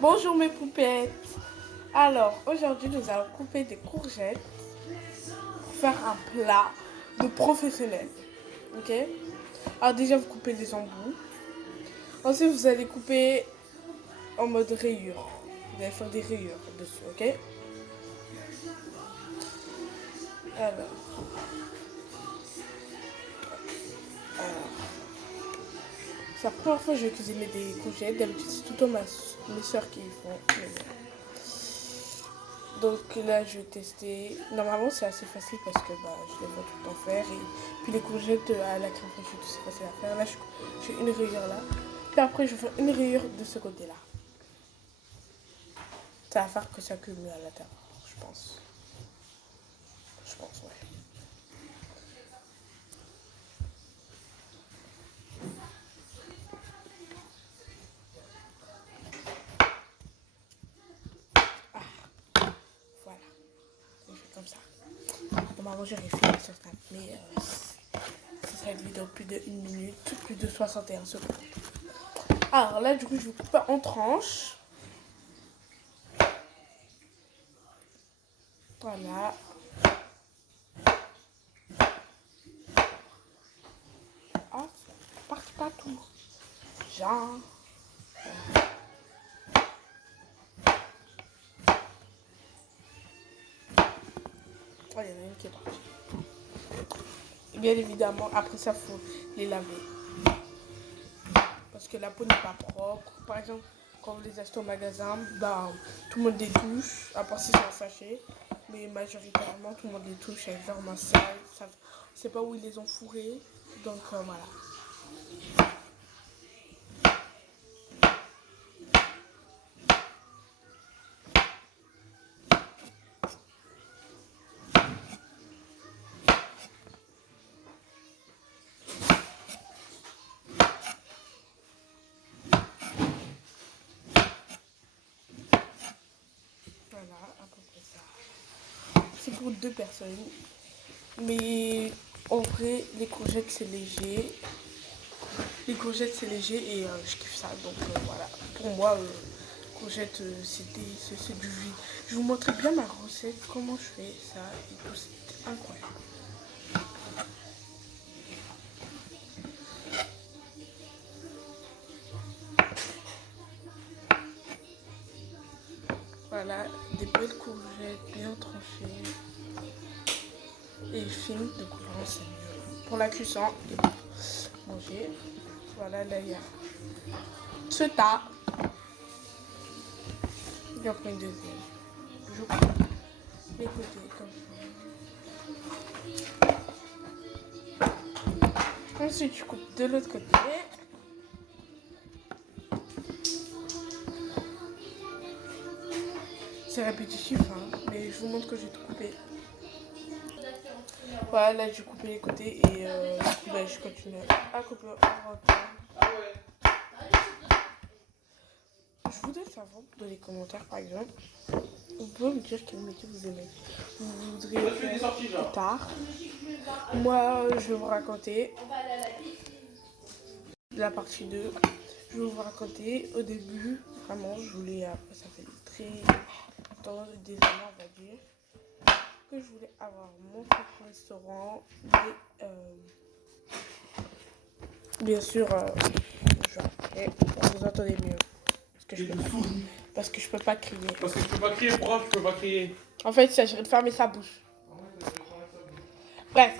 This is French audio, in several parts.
Bonjour mes poupettes. Alors aujourd'hui nous allons couper des courgettes pour faire un plat de professionnel. Ok. Alors déjà vous coupez les embouts. Ensuite vous allez couper en mode rayure. Vous allez faire des rayures dessus, ok. Alors, c'est la première fois que je vais cuisiner des courgettes. D'habitude c'est tout le temps mes soeurs qui font. Donc là je vais tester. Normalement c'est assez facile parce que je les vois tout le temps faire. Et puis les courgettes à la crème fraîche c'est facile à faire. Là je fais une rayure là. Puis après je vais faire une rayure de ce côté là. Ça va faire que ça cumule à l'intérieur, je pense. Je pense, ouais. Voilà. Je fais comme ça. Normalement j'aurais fait ça, mais ça sera une vidéo plus de 1 minute, plus de 61 secondes. Alors là du coup je vais couper en tranches. Voilà. Hop, partout. Genre. Oh, il y en a une qui est partie. Et bien évidemment, après ça, il faut les laver. Parce que la peau n'est pas propre. Par exemple, quand vous les achetez au magasin, tout le monde les touche, à part si c'est un sachet. Mais majoritairement, tout le monde les touche avec leur massage. On ne sait pas où ils les ont fourrés. Donc voilà. Voilà, à peu près ça. C'est pour 2 personnes. Mais en vrai, les courgettes, c'est léger. Les courgettes, c'est léger et je kiffe ça. Donc voilà. Pour moi, courgettes, c'est du vie. Je vous montrer bien ma recette, comment je fais ça et tout. C'est incroyable. Voilà, des belles courgettes bien tranchées et fines de couleur, c'est mieux. Pour la cuisson et pour manger. Voilà, là il y a ce tas. J'en prends une deuxième. Je coupe les côtés comme ça. Ensuite, je coupe de l'autre côté. C'est répétitif, hein, mais je vous montre que j'ai tout coupé. Voilà, là j'ai coupé les côtés et je continue à couper en retard. Je voudrais savoir dans les commentaires par exemple, vous pouvez me dire quel métier vous aimez. Vous voudriez faire plus tard. Moi je vais vous raconter la partie 2. Je vais vous raconter au début, vraiment je voulais, après ça fait très longtemps, des années on va dire, que je voulais avoir mon propre restaurant, mais bien sûr, vous entendez mieux. Parce que je peux pas crier. Parce que tu peux pas crier, pourquoi tu peux pas crier? En fait, il s'agirait de fermer sa bouche. Bref.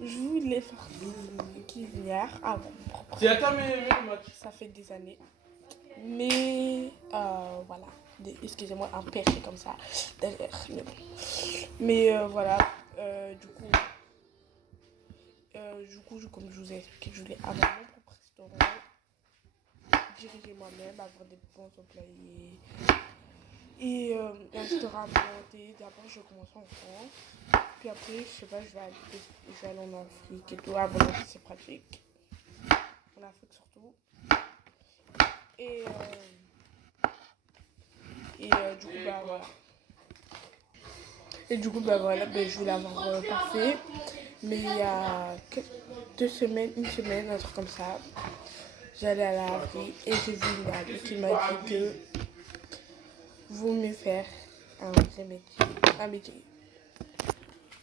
Je voulais faire une cuisinière avant. C'est à toi, mais match. Ça fait des années. Mais voilà. Excusez-moi, un perché comme ça derrière. Mais voilà. Comme je vous ai expliqué, je voulais avoir mon propre restaurant, diriger moi-même, avoir des bons employés et un restaurant à monter. D'abord, je commence en France. Puis après, je sais pas, je vais aller en Afrique et tout. À mon avis, c'est pratique. En Afrique surtout. Et du coup, voilà. Et du coup, je voulais l'avoir parfait. Mais il y a 2 semaines, une semaine, un truc comme ça, j'allais à la laverie et j'ai vu une dame qui m'a dit que vaut mieux faire un vrai métier, un métier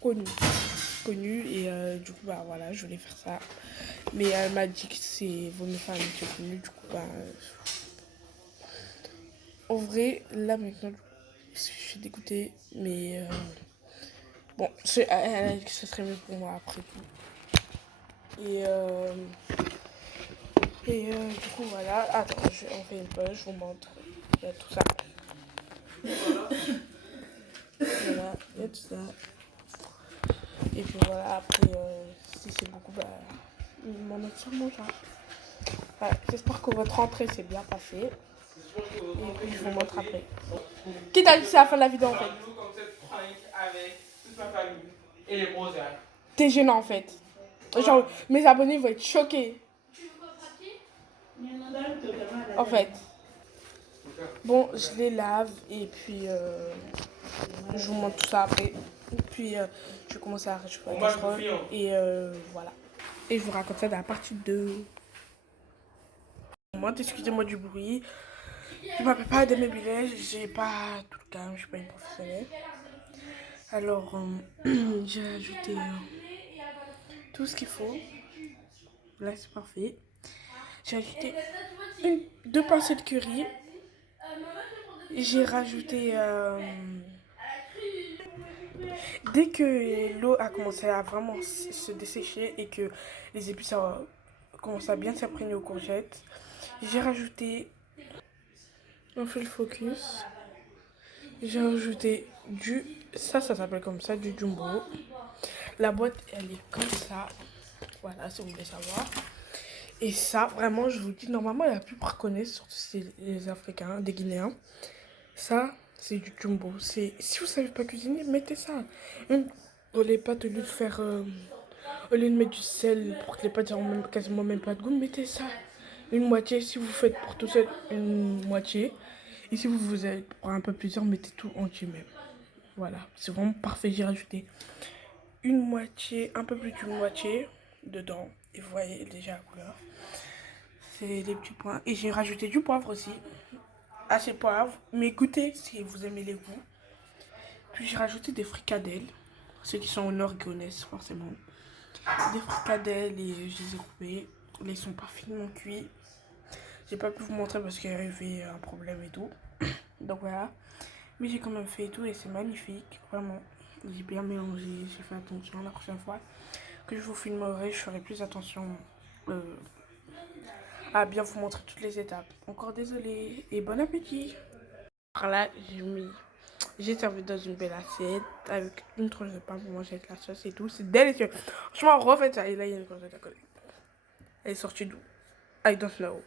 connu et du coup bah voilà, je voulais faire ça, mais elle m'a dit que c'est vaut mieux faire un métier connu, du coup bah en vrai là maintenant je suis dégoûtée, mais bon, elle a dit que ce serait mieux pour moi après tout. Du coup, voilà. Attends, on fait une pause, je vous montre. Il y a tout ça. Voilà, il y a tout ça. Et puis voilà, après, si c'est beaucoup, bah, ils m'en mettent sur mon genre. Voilà, j'espère que votre rentrée s'est bien passée. Et puis je vous montre après. Qui t'a dit c'est la fin de la vidéo en fait? Avec toute ma famille et les beaux airs. T'es gênant en fait. Genre, mes abonnés vont être choqués. En fait. Bon, je les lave et puis je vous montre tout ça après. Et puis je vais commencer à réchauffer la casserole et voilà. Et je vous raconte ça dans la partie 2. Excusez-moi du bruit. Je m'appelle pas Adèle Billet, j'ai pas tout le calme, je suis pas une professionnelle. Alors j'ai ajouté tout ce qu'il faut. Là c'est parfait. J'ai ajouté 2 pincées de curry. J'ai rajouté dès que l'eau a commencé à vraiment se dessécher et que les épices ont commencé à bien s'imprégner aux courgettes, j'ai rajouté, on fait le focus, j'ai rajouté ça s'appelle comme ça, du jumbo. La boîte, elle est comme ça, voilà, si vous voulez savoir. Et ça, vraiment, je vous dis, normalement, la plupart connaissent, surtout les Africains, des Guinéens. Ça, c'est du jumbo. Si vous savez pas cuisiner, mettez ça. Les pâtes, au lieu de mettre du sel pour que les pâtes aient quasiment même pas de goût, mettez ça. Une moitié, si vous faites pour tout seul, une moitié. Et si vous êtes pour un peu plusieurs, mettez tout entier même. Voilà, c'est vraiment parfait. J'ai rajouté une moitié, un peu plus d'une moitié dedans. Et vous voyez déjà la couleur. C'est des petits points. Et j'ai rajouté du poivre aussi. Assez poivre. Mais goûtez si vous aimez les goûts. Puis j'ai rajouté des fricadelles. Ceux qui sont au nord connaissent forcément. Des fricadelles et je les ai coupées. Là, ils sont parfaitement cuits. J'ai pas pu vous montrer parce qu'il y avait un problème et tout. Donc voilà. Mais j'ai quand même fait et tout et c'est magnifique. Vraiment. J'ai bien mélangé. J'ai fait attention. La prochaine fois que je vous filmerai, je ferai plus attention à bien vous montrer toutes les étapes. Encore désolé et bon appétit. Par là, j'ai servi dans une belle assiette avec une tranche de pain pour manger avec la sauce et tout. C'est délicieux. Franchement, refaites ça. Et là, il y a une tranche de coller. Elle est sortie d'où? I don't know.